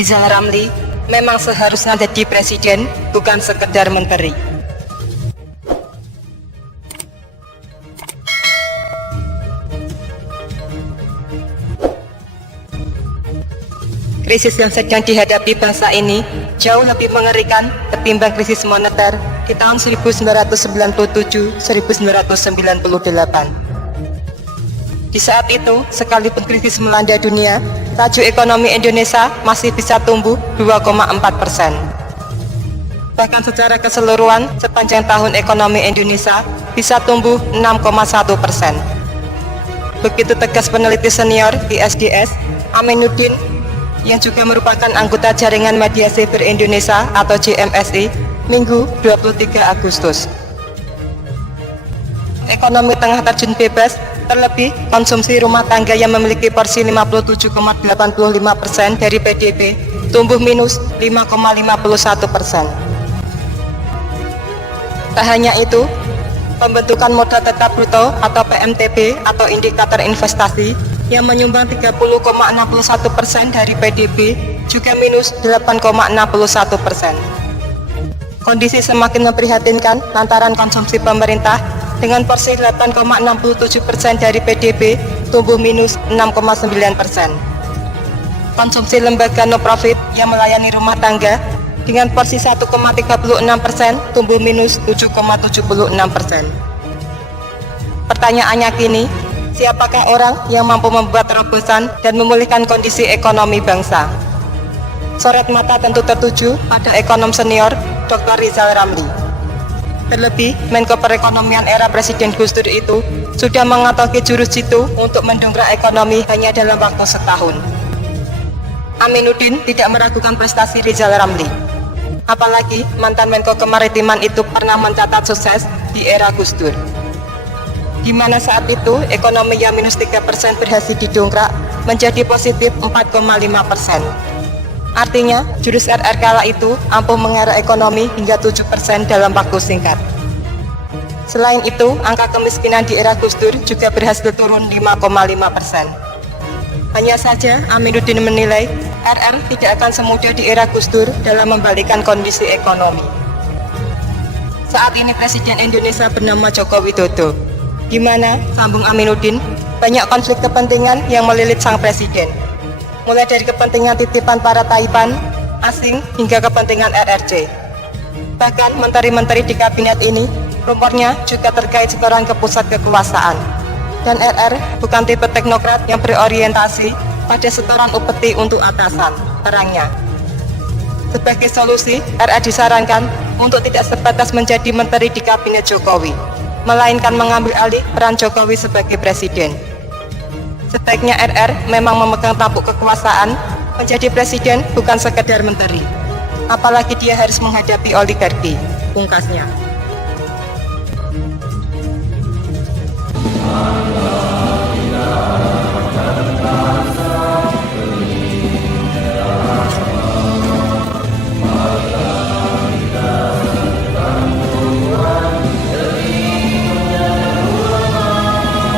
Rizal Ramli memang seharusnya jadi presiden, bukan sekedar menteri. Krisis yang sedang dihadapi bangsa ini jauh lebih mengerikan ketimbang krisis moneter di tahun 1997-1998. Di saat itu, sekalipun krisis melanda dunia, laju ekonomi Indonesia masih bisa tumbuh 2,4%. Bahkan secara keseluruhan, sepanjang tahun ekonomi Indonesia bisa tumbuh 6,1%. Begitu tegas peneliti senior ISDS, Aminuddin, yang juga merupakan anggota Jaringan Media Cyber Indonesia atau JMSI, Minggu 23 Agustus. Ekonomi tengah terjun bebas, terlebih konsumsi rumah tangga yang memiliki porsi 57,85% dari PDB tumbuh minus 5,51%. Tak hanya itu, pembentukan modal tetap bruto atau PMTB atau indikator investasi yang menyumbang 30,61% dari PDB juga minus 8,61%. Kondisi semakin memprihatinkan lantaran konsumsi pemerintah dengan porsi 8,67% dari PDB tumbuh minus 6,9%. Konsumsi lembaga non-profit yang melayani rumah tangga dengan porsi 1,36% tumbuh minus 7,76%. Pertanyaannya kini, siapakah orang yang mampu membuat terobosan dan memulihkan kondisi ekonomi bangsa? Sorot mata tentu tertuju pada ekonom senior Dr. Rizal Ramli. Terlebih, Menko Perekonomian era Presiden Gus Dur itu sudah mengantongi jurus jitu untuk mendongkrak ekonomi hanya dalam waktu setahun. Aminuddin tidak meragukan prestasi Rizal Ramli. Apalagi mantan Menko Kemaritiman itu pernah mencatat sukses di era Gus Dur, di mana saat itu ekonomi yang minus 3% berhasil didongkrak menjadi positif 4,5%. Artinya, jurus RR kala itu ampuh mengerek ekonomi hingga 7% dalam waktu singkat. Selain itu, angka kemiskinan di era Gus Dur juga berhasil turun 5,5%. Hanya saja, Aminuddin menilai RR tidak akan semudah di era Gus Dur dalam membalikkan kondisi ekonomi. Saat ini Presiden Indonesia bernama Joko Widodo, di mana, sambung Aminuddin, banyak konflik kepentingan yang melilit sang presiden, mulai dari kepentingan titipan para taipan asing hingga kepentingan RRC. Bahkan menteri-menteri di kabinet ini rumornya juga terkait setoran ke pusat kekuasaan. Dan RR bukan tipe teknokrat yang berorientasi pada setoran upeti untuk atasan, terangnya. Sebagai solusi, RR disarankan untuk tidak sebatas menjadi menteri di kabinet Jokowi, melainkan mengambil alih peran Jokowi sebagai presiden. Sebaiknya RR memang memegang tampuk kekuasaan, menjadi presiden bukan sekedar menteri. Apalagi dia harus menghadapi oligarki, pungkasnya.